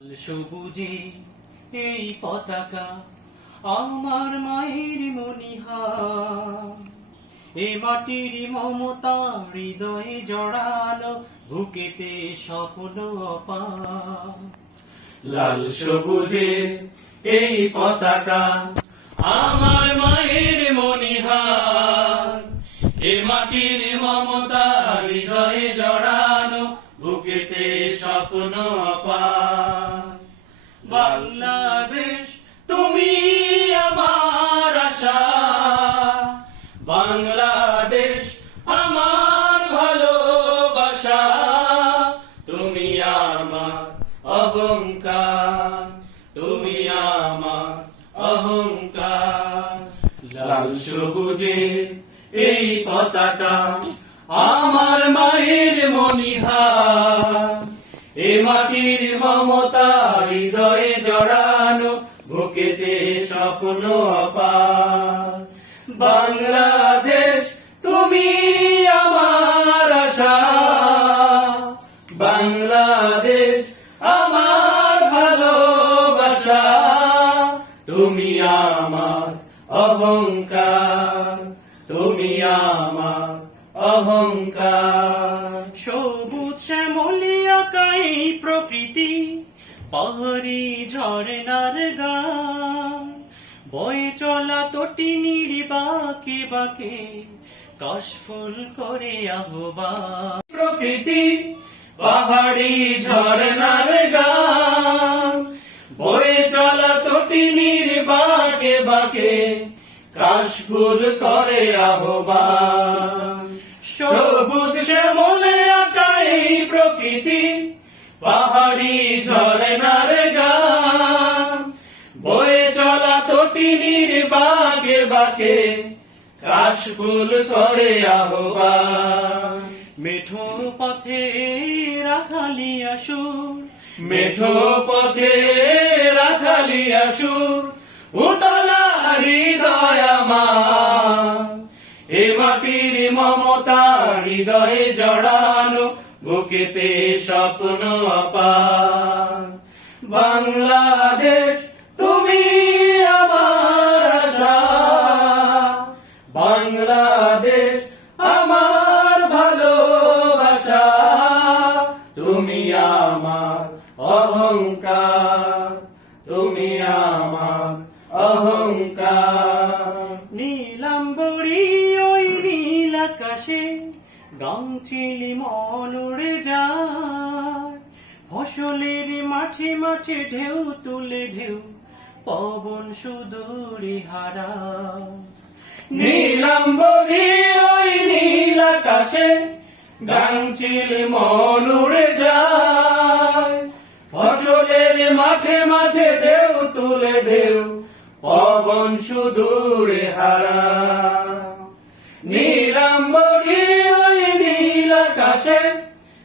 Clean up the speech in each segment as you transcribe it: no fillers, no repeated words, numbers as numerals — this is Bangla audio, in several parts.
সবুজে এই পতাকা আমার মায়ের মনিহার, এ মাটির মমতা হৃদয়ে জড়ানো, বুকেতে স্বপ্ন অপার। লাল সবুজে এই পতাকা আমার মায়ের মনিহার, এ মাটির মমতা হৃদয়ে জড়ানো, বুকেতে স্বপ্ন অপার। বাংলাদেশ তুমি আমার আশা, বাংলাদেশ আমার ভালোবাসা, তুমি আমার অহংকার, তুমি আমার অহংকার। লাল সবুজে এই পতাকা আমার মায়ের মনিহার, এ মাটির মমতা হৃদয়ে জড়ানো, বুকেতে স্বপ্ন অপার। বাংলাদেশ তুমি আমার আশা, বাংলাদেশ আমার ভালোবাসা, তুমি আমার অহংকার, তুমি আমার অহংকার। সবুজ শ্যামলি আঁকা এই প্রকৃতি, পাহাড়ি ঝর্ণার গান, বয়ে চলা তটিনীর বাঁকে বাঁকে, কাশফুল করে আহ্বান। প্রকৃতি পাহাড়ি ঝর্ণার গান, বয়ে চলা তটিনীর বাঁকে বাঁকে, কাশফুল করে আহ্বান। সবুজ শ্যামলে আঁকা এই প্রকৃতি, পাহাড়ি ঝর্ণার গান, বয়ে চলা তটিনীর বাঁকে বাঁকে, কাশফুল করে আহ্বান। মেঠো পথে রাখালি আসুর, মেঠো পথে রাখালি আসুর, উতলা হৃদয় আমার, এ মাটির মমতা হৃদয়ে জড়ানো, বুকেতে স্বপ্ন অপার। বাংলাদেশ তুমি আমার আশা, বাংলাদেশ আমার ভালোবাসা, তুমি আমার অহংকার, তুমি আমার অহংকার। নীলাম্বরী ওই নীল আকাশে গাংচিলি মন উড়ে যায়, ফসলের মাঠে মাঠে ঢেউ তুলে ঢেউ, পবন সুদূরে হারায়। নীলাম্বরী ওই নীল আকাশে গাংচিলি মন উড়ে যায়, ফসলের মাঠে মাঠে ঢেউ তুলে ঢেউ, পবন সুদূরে হারায়। নীলাম্বরী ওই নীল আকাশে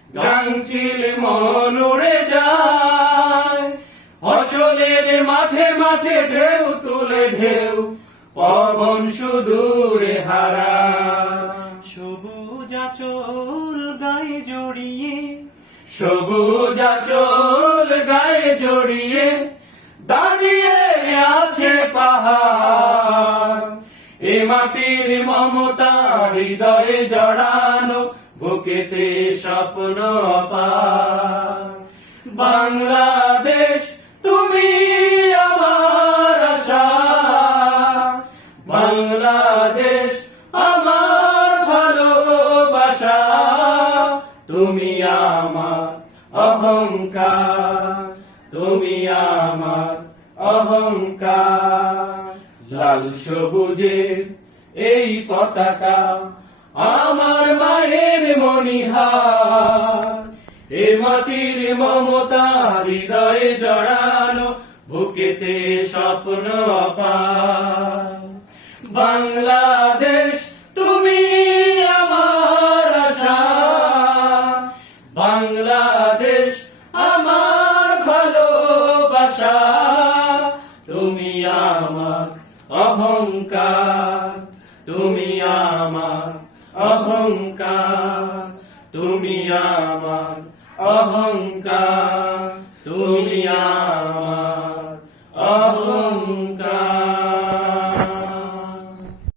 গাংচিলি মন উড়ে যায়, ফসলের মাঠে মাঠে ঢেউ তুলে ঢেউ, পবন সুদূরে হারায়। সবুজ আঁচল গায়ে জড়িয়ে, সবুজ আঁচল গায়ে জড়িয়ে, দাঁড়িয়ে আছে পাহাড়, এ মাটির মমতা হৃদয়ে জড়ানো, বুকেতে স্বপ্ন অপার। বাংলাদেশ তুমি আমার আশা, বাংলাদেশ আমার ভালোবাসা, তুমি আমার অহংকার, তুমি আমার অহংকার। লাল সবুজের এই পতাকা আমার মায়ের মনিহার, এ মাটির মমতা হৃদয়ে জড়ানো, বুকেতে স্বপ্ন অপার। বাংলাদেশ তুমি আমার আশা, বাংলাদেশ আমার ভালোবাসা, তুমি আমার অহংকার, তুমি আমার অহংকার, তুমি আমার অহংকার। তুমি আমার অহংকার।